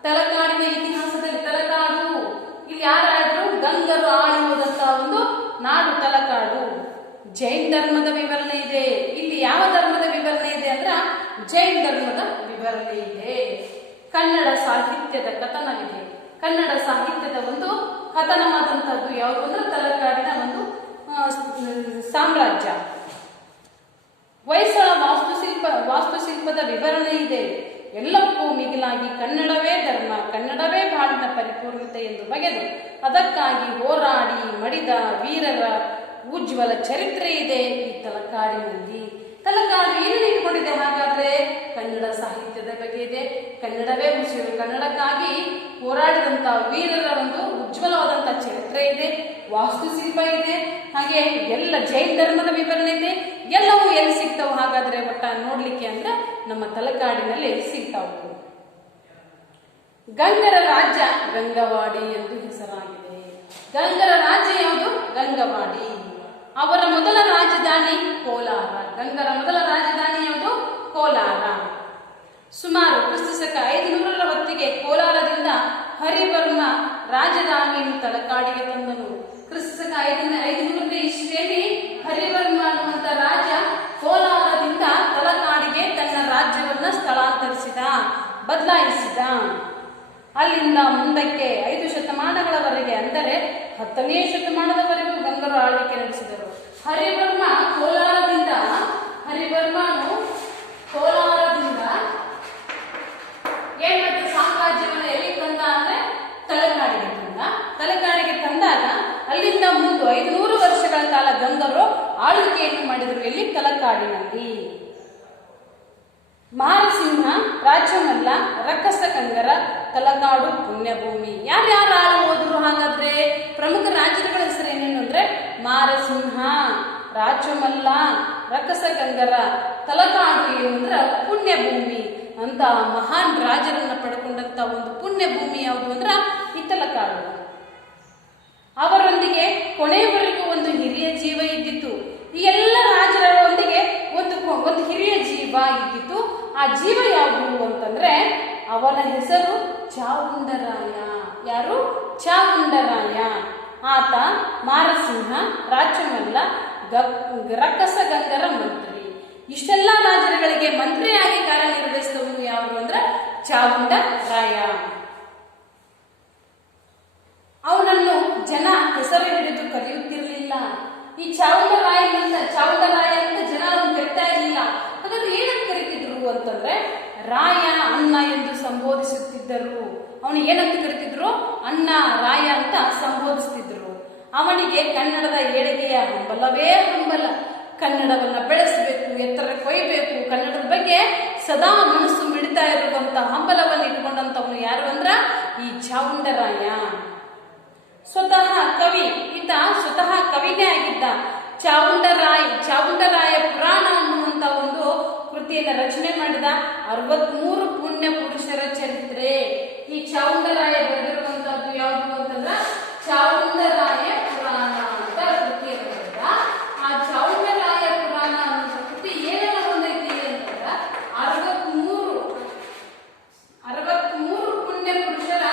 ತಲಕಾಡಿನ ಇತಿಹಾಸದಲ್ಲಿ ತಲಕಾಡು ಇಲ್ಲಿ ಯಾರಾದ್ರು ಗಂಗರು ಆಳುವುದಂತ ಒಂದು ನಾಡು ತಲಕಾಡು. ಜೈನ ಧರ್ಮದ ವಿವರಣೆ ಇದೆ. ಇಲ್ಲಿ ಯಾವ ಧರ್ಮದ ವಿವರಣೆ ಇದೆ ಅಂದ್ರ ಜೈನ ಧರ್ಮದ ವಿವರಣೆ ಇದೆ. ಕನ್ನಡ ಸಾಹಿತ್ಯದ ಕಥನವಿದೆ. ಕನ್ನಡ ಸಾಹಿತ್ಯದ ಒಂದು ಕಥನವಾದಂತಹದ್ದು ಯಾವುದು ಅಂದ್ರೆ ತಲಕಾಡಿನ ಒಂದು ಸಾಮ್ರಾಜ್ಯ. ಹೊಯ್ಸಳ ವಾಸ್ತುಶಿಲ್ಪದ ವಿವರಣೆ ಇದೆ. ಎಲ್ಲಕ್ಕೂ ಮಿಗಿಲಾಗಿ ಕನ್ನಡವೇ ಧರ್ಮ, ಕನ್ನಡವೇ ಬಾಳಿನ ಪರಿಪೂರ್ಣತೆ ಎಂದು ಬಗೆದು ಅದಕ್ಕಾಗಿ ಹೋರಾಡಿ ಮಡಿದ ವೀರರ ಉಜ್ವಲ ಚರಿತ್ರೆ ಇದೆ ಈ ತಲಕಾಡಿನಲ್ಲಿ. ತಲಕಾಡು ಏನು ಇಟ್ಕೊಂಡಿದೆ ಹಾಗಾದ್ರೆ? ಕನ್ನಡ ಸಾಹಿತ್ಯದ ಬಗ್ಗೆ ಇದೆ. ಕನ್ನಡವೇ ಉಸಿರು, ಕನ್ನಡಕ್ಕಾಗಿ ಹೋರಾಡಿದಂತ ವೀರರ ಒಂದು ಉಜ್ವಲವಾದಂತ ಚರಿತ್ರೆ ಇದೆ, ವಾಸ್ತುಶಿಲ್ಪ ಇದೆ, ಹಾಗೆ ಎಲ್ಲ ಜೈನ ಧರ್ಮದ ವಿವರಣೆ ಇದೆ. ಎಲ್ಲವೂ ಎಲ್ಲಿ ಸಿಗ್ತಾವ ಹಾಗಾದ್ರೆ ಒಟ್ಟ ನೋಡ್ಲಿಕ್ಕೆ ಅಂದ್ರೆ ನಮ್ಮ ತಲಕಾಡಿನಲ್ಲಿ ಸಿಗ್ತಾವು. ಗಂಗರ ರಾಜ್ಯ ಗಂಗವಾಡಿ ಎಂದು ಹೆಸರಾಗಿದೆ. ಗಂಗರ ರಾಜ್ಯ ಯಾವುದು? ಗಂಗವಾಡಿ. ಅವರ ಮೊದಲ ರಾಜಧಾನಿ ಕೋಲಾರ. ಗಂಗರ ಮೊದಲ ರಾಜಧಾನಿ ಯಾವುದು? ಕೋಲಾರ. ಸುಮಾರು ಕ್ರಿಸ್ತಶಕ 500ರ ಹೊತ್ತಿಗೆ ಕೋಲಾರದಿಂದ ಹರಿವರ್ಮ ರಾಜಧಾನಿಯನ್ನು ತಲಕಾಡಿಗೆ ತಂದನು. ಕ್ರಿಸ್ತಶಕ 500ನೇ ಇಸ್ವಿಯಲ್ಲಿ ಹರಿವರ್ಮ ಅನ್ನುವಂತ ರಾಜ ಕೋಲಾರದಿಂದ ತಲಕಾಡಿಗೆ ತನ್ನ ರಾಜ್ಯವನ್ನ ಸ್ಥಳಾಂತರಿಸಿದ, ಬದಲಾಯಿಸಿದ. ಅಲ್ಲಿಂದ ಮುಂದಕ್ಕೆ 5 ಶತಮಾನಗಳವರೆಗೆ, ಅಂದರೆ 10ನೇ ಶತಮಾನದವರೆಗೂ ಗಂಗರು ಆಳ್ವಿಕೆ ನಡೆಸಿದರು. ಹರಿವರ್ಮನು ಕೋಲಾರದಿಂದ ಏನ್ ಮತ್ತೆ ಸಾಮ್ರಾಜ್ಯವನ್ನು ಎಲ್ಲಿ ತಂದ ಅಂದ್ರೆ ತಲಕಾಡಿಗೆ ತಂದ. ತಲಕಾಡಿಗೆ ತಂದಾಗ ಅಲ್ಲಿಂದ ಮುಂದೆ 500 ವರ್ಷಗಳ ಕಾಲ ಗಂಗರು ಆಳ್ವಿಕೆಯನ್ನು ಮಾಡಿದರು. ಎಲ್ಲಿ? ತಲಕಾಡಿನಲ್ಲಿ. ಮಾರಸಿಂಹ, ರಾಜಮಲ್ಲ, ರಕ್ಕಸ ಕಂಗರ, ತಲಕಾಡು ಪುಣ್ಯಭೂಮಿ. ಯಾರ್ಯಾರು ಆಳು ಹೋದ್ರು? ಹಾಗಾದ್ರೆ ಪ್ರಮುಖ ರಾಜರುಗಳ ಹೆಸರು ಏನೇನು ಅಂದ್ರೆ ಮಾರಸಿಂಹ, ರಾಜಮಲ್ಲ, ರಕ್ಕಸ ಕಂಗರ, ತಲಕಾಡು ಏನಂದ್ರ ಪುಣ್ಯಭೂಮಿ ಅಂತ ಮಹಾನ್ ರಾಜರನ್ನ ಪಡ್ಕೊಂಡಂತ ಒಂದು ಪುಣ್ಯ ಭೂಮಿ ಯಾವುದು ಅಂದ್ರ ಈ ತಲಕಾಡು. ಅವರೊಂದಿಗೆ ಕೊನೆಯವರೆಗೂ ಒಂದು ಹಿರಿಯ ಜೀವ ಇದ್ದಿತ್ತು. ಈ ಎಲ್ಲ ರಾಜರೊಂದಿಗೆ ಒಂದು ಹಿರಿಯ ಜೀವ ಇದ್ದಿತ್ತು. ಆ ಜೀವ ಯಾವುದು ಅಂತಂದ್ರೆ ಅವನ ಹೆಸರು ಚಾವುಂಡರಾಯ. ಯಾರು? ಚಾವುಂಡರಾಯ. ಆತ ಮಾರಸಿಂಹ, ರಾಜಮಲ್ಲ, ರಕ್ಕಸ ಗಂಗರ ಮಂತ್ರಿ. ಇಷ್ಟೆಲ್ಲ ರಾಜರುಗಳಿಗೆ ಮಂತ್ರಿಯಾಗಿ ಕಾರ್ಯನಿರ್ವಹಿಸಿದವನು ಯಾರು ಅಂದ್ರೆ ಚಾವುಂಡರಾಯ. ಅವನನ್ನು ಜನ ಹೆಸರು ಹಿಡಿದು ಕರೆಯುತ್ತಿರಲಿಲ್ಲ. ಈ ಚಾವುಂಡರಾಯ ಅಂತ ಜನ ಅವನು ಕರಿತಾ ಇರಲಿಲ್ಲ. ಹಾಗಾದ್ರೆ ಏನಂತ ಕರಿತಿದ್ರು ಅಂತಂದ್ರೆ ರಾಯ, ಅನ್ನ ಎಂದು ಸಂಬೋಧಿಸುತ್ತಿದ್ದರು. ಅವನು ಏನಂತ ಕರಿತಿದ್ರು? ಅನ್ನ, ರಾಯ ಅಂತ ಸಂಬೋಧಿಸುತ್ತಿದ್ರು. ಅವನಿಗೆ ಕನ್ನಡದ ಏಳಿಗೆಯ ಹಂಬಲವೇ ಹಂಬಲ. ಕನ್ನಡವನ್ನ ಬೆಳೆಸಬೇಕು, ಎತ್ತರಕ್ಕೆ ಒಯ್ಯಬೇಕು, ಕನ್ನಡದ ಬಗ್ಗೆ ಸದಾ ಮನಸ್ಸು ಮಿಡಿತಾ ಇರುವಂತ ಹಂಬಲವನ್ನು ಇಟ್ಕೊಂಡಂತವನು ಯಾರು ಅಂದ್ರ ಈ ಚಾವುಂಡರಾಯ. ಸ್ವತಃ ಕವಿ, ಈತ ಸ್ವತಃ ಕವಿನೇ ಆಗಿದ್ದ. ಚಾವುಂಡರಾಯ ಪುರಾಣ ಅನ್ನುವಂತ ಒಂದು ಕೃತಿಯನ್ನು ರಚನೆ ಮಾಡಿದ. 63 ಪುಣ್ಯ ಪುರುಷರ ಚರಿತ್ರೆ. ಈ ಚಾವುಂಡರಾಯ ಬರೆದಿರುವಂತದ್ದು ಯಾವುದು ಅಂತಂದ್ರ ಚಾವುಂಡರಾಯ ಪುರಾಣ ಅಂತ ಕೃತಿಯನ್ನು ಬರೆದ. ಆ ಚಾವುಂಡರಾಯ ಪುರಾಣ ಅನ್ನೋ ಕೃತಿ ಏನೆಲ್ಲ ಹೊಂದೈತಿ ಅಂತಂದ್ರ 63 ಪುಣ್ಯ ಪುರುಷರ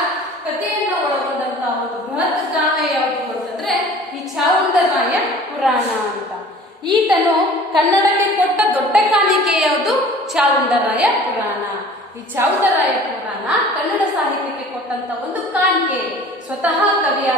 ಕಥೆಯನ್ನ ಒಳಗೊಂಡಂತಹ ಒಂದು ಬೃಹತ್ ಕಾವ್ಯ ಯಾವುದು ಅಂತಂದ್ರೆ ಈ ಚಾವುಂಡರಾಯ ಪುರಾಣ ಅಂತ. ಈತನು ಕನ್ನಡಕ್ಕೆ ಕೊಟ್ಟ ದೊಡ್ಡ ಕಾಣಿಕೆ ಯಾವುದು? ಚಾವುಂಡರಾಯ ಪುರಾಣ. ಈ ಚಾವುಂಡರಾಯ ಪುರಾಣ ಕನ್ನಡ ಸಾಹಿತ್ಯಕ್ಕೆ ಕೊಟ್ಟಂತ ಒಂದು ಕಾಣಿಕೆ. ಸ್ವತಃ ಕವಿಯಾದ